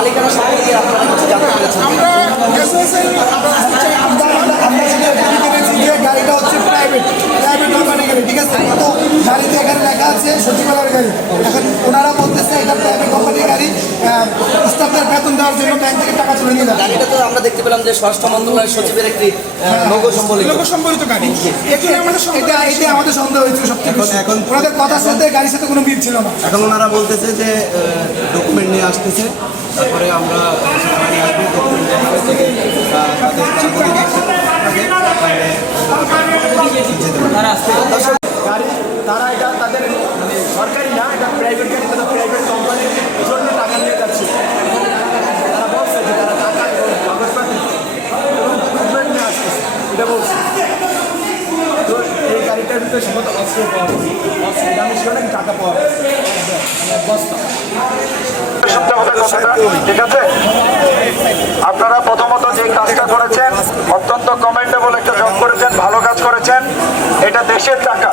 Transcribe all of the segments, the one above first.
মালিকানা সম্পর্কে আপনারা কিছু জানতে পেরেছেন? গাড়িটা হচ্ছে প্রাইভেট কোম্পানি গাড়ি, ঠিক আছে? তো গাড়িতে এখানে লেখা আছে সচিবালয়ের গাড়ি। এখন ওনারা বলতেছে এটা প্রাইভেট কোম্পানির গাড়ি, স্টাফদের বেতন দেওয়ার জন্য ব্যাংক থেকে টাকা তুলে নিয়ে যাবে। গাড়িটা তো আমরা দেখতে পেলাম যে স্বরাষ্ট্র মন্ত্রণালয়ের সচিবের একটি লোগো সম্বলিত গাড়ি। এটা আমাদের সন্দেহ হয়েছিল সবচেয়ে বেশি। এখন ওনাদের কথার সাথে গাড়ির সাথে কোনো মিল ছিল না। এখন ওনারা বলতেছে যে ডকুমেন্ট নিয়ে আসতেছে, তারপরে আমরা তারা এটা তাদের মানে সরকারি না, এটা প্রাইভেট গাড়ি, তারা প্রাইভেট কোম্পানির জন্য টাকা নিয়ে যাচ্ছে। তারা বলছে যে তারা টাকা কাগজপাতি এবং ট্রিটমেন্ট নিয়ে আসতেছে, এটা বলছে। তো এই গাড়িটার ভিতরে সম্ভবত অস্ত্র পাওয়া গেছে, এটা আমি সেখানে টাকা পাওয়া গেছে বস্তা। ঠিক আছে, আপনারা প্রথমত যে কাজটা করেছেন অত্যন্ত কমেন্ডেবল একটা জব করেছেন, ভালো কাজ করেছেন। এটা দেশের টাকা,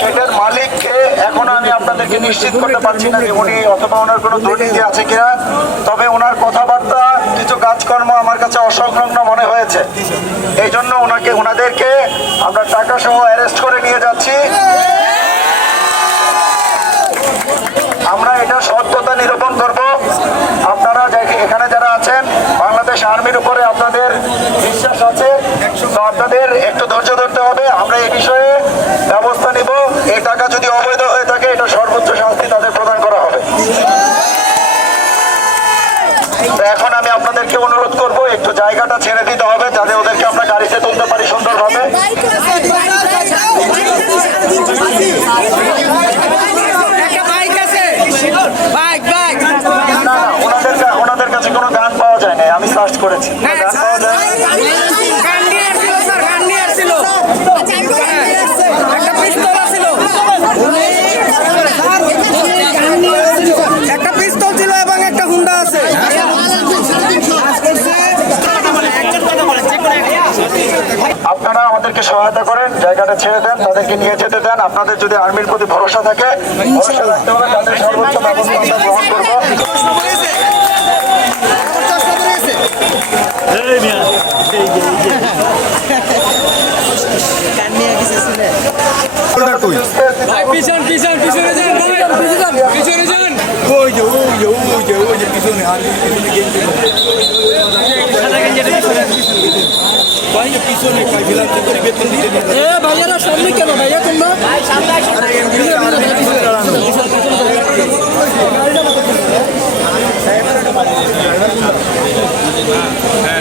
সেটার মালিককে এখনো আমি আপনাদেরকে নিশ্চিত করতে পারছি না যে উনি অথবা ওনার কোনো দুর্নীতি আছে কিনা। তবে ওনার কথাবার্তা, কিছু কাজকর্ম আমার কাছে অসংলগ্ন মনে হয়েছে। এই জন্য ওনাদেরকে আমরা টাকা সহ অ্যারেস্ট করে নিয়ে যাচ্ছি। আমরা এটা সত্যতা নিরূপণ করব। আপনারা এখানে যারা আছেন, বাংলাদেশ আর্মির উপরে আপনাদের বিশ্বাস আছে, তো আপনাদের একটু ধৈর্য ধরতে হবে। আমরা এই বিষয়ে ব্যবস্থা নিব। এই টাকা যদি অবৈধ হয়ে থাকে, এটা সর্বোচ্চ শাস্তি তাদের প্রদান করা হবে। তো এখন আমি আপনাদেরকে অনুরোধ করব, একটু জায়গাটা ছেড়ে দিতে হবে যাতে ওদেরকে আমরা গাড়িতে তুলতে পারি সুন্দরভাবে। ওনাদের কাছে কোনো গান পাওয়া যায় না, আমি সার্চ করেছি, গান পাওয়া যায় একটা পিস্তল ছিল এবং একটা হুন্ডা আছে। আপনারা আমাদেরকে সহায়তা করেন, জায়গাটা ছেড়ে দেন, তাদেরকে নিয়ে যেতে দেন। আপনাদের যদি আর্মির প্রতি ভরসা থাকে, ভরসা রাখতে হবে, তাদের সর্বোচ্চ ব্যবস্থা আমরা গ্রহণ করবো। ভাইয়ারা সামনে কেন ভাইয়া তোমরা? হ্যাঁ